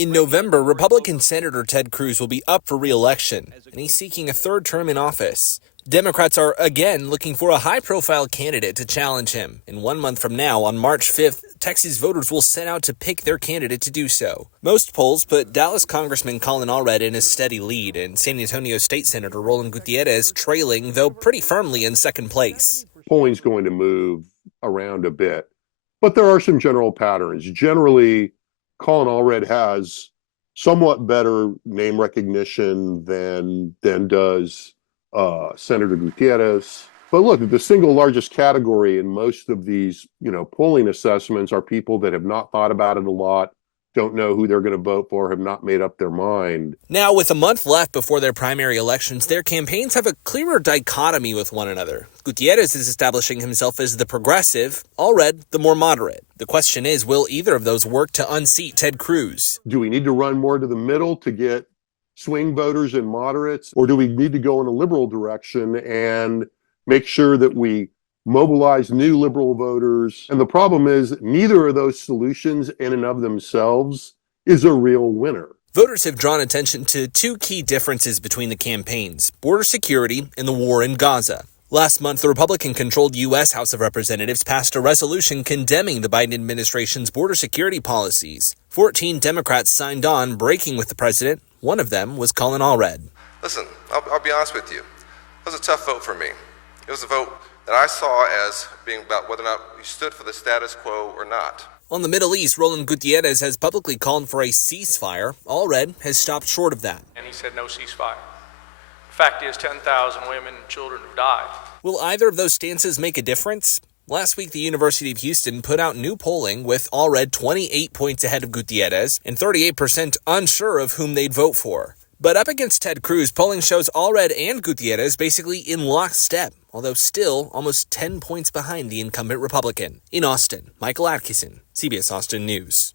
In November, Republican Senator Ted Cruz will be up for re-election, and he's seeking a third term in office. Democrats are again looking for a high-profile candidate to challenge him. And 1 month from now, on March 5th, Texas voters will set out to pick their candidate to do so. Most polls put Dallas Congressman Colin Allred in a steady lead, and San Antonio State Senator Roland Gutierrez trailing, though pretty firmly in second place. Polling's going to move around a bit, but there are some general patterns. Generally, Colin Allred has somewhat better name recognition than does Senator Gutierrez. But look, the single largest category in most of these, polling assessments are people that have not thought about it a lot, don't know who they're going to vote for, have not made up their mind. Now, with a month left before their primary elections, their campaigns have a clearer dichotomy with one another. Gutierrez is establishing himself as the progressive, Allred the more moderate. The question is, will either of those work to unseat Ted Cruz? Do we need to run more to the middle to get swing voters and moderates, or do we need to go in a liberal direction and make sure that we mobilize new liberal voters? And the problem is neither of those solutions in and of themselves is a real winner. Voters have drawn attention to two key differences between the campaigns: border security and the war in Gaza. Last month, the Republican-controlled U.S. House of Representatives passed a resolution condemning the Biden administration's border security policies. 14 Democrats signed on, breaking with the president. One of them was Colin Allred. Listen, I'll be honest with you. It was a tough vote for me. It was a vote that I saw as being about whether or not we stood for the status quo or not. On the Middle East, Roland Gutierrez has publicly called for a ceasefire. Allred has stopped short of that. And he said no ceasefire. The fact is 10,000 women and children have died. Will either of those stances make a difference? Last week, the University of Houston put out new polling with Allred 28 points ahead of Gutierrez and 38% unsure of whom they'd vote for. But up against Ted Cruz, polling shows Allred and Gutierrez basically in lockstep, although still almost 10 points behind the incumbent Republican. In Austin, Michael Atkinson, CBS Austin News.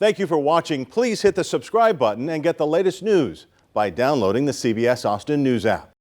Thank you for watching. Please hit the subscribe button and get the latest news by downloading the CBS Austin News app.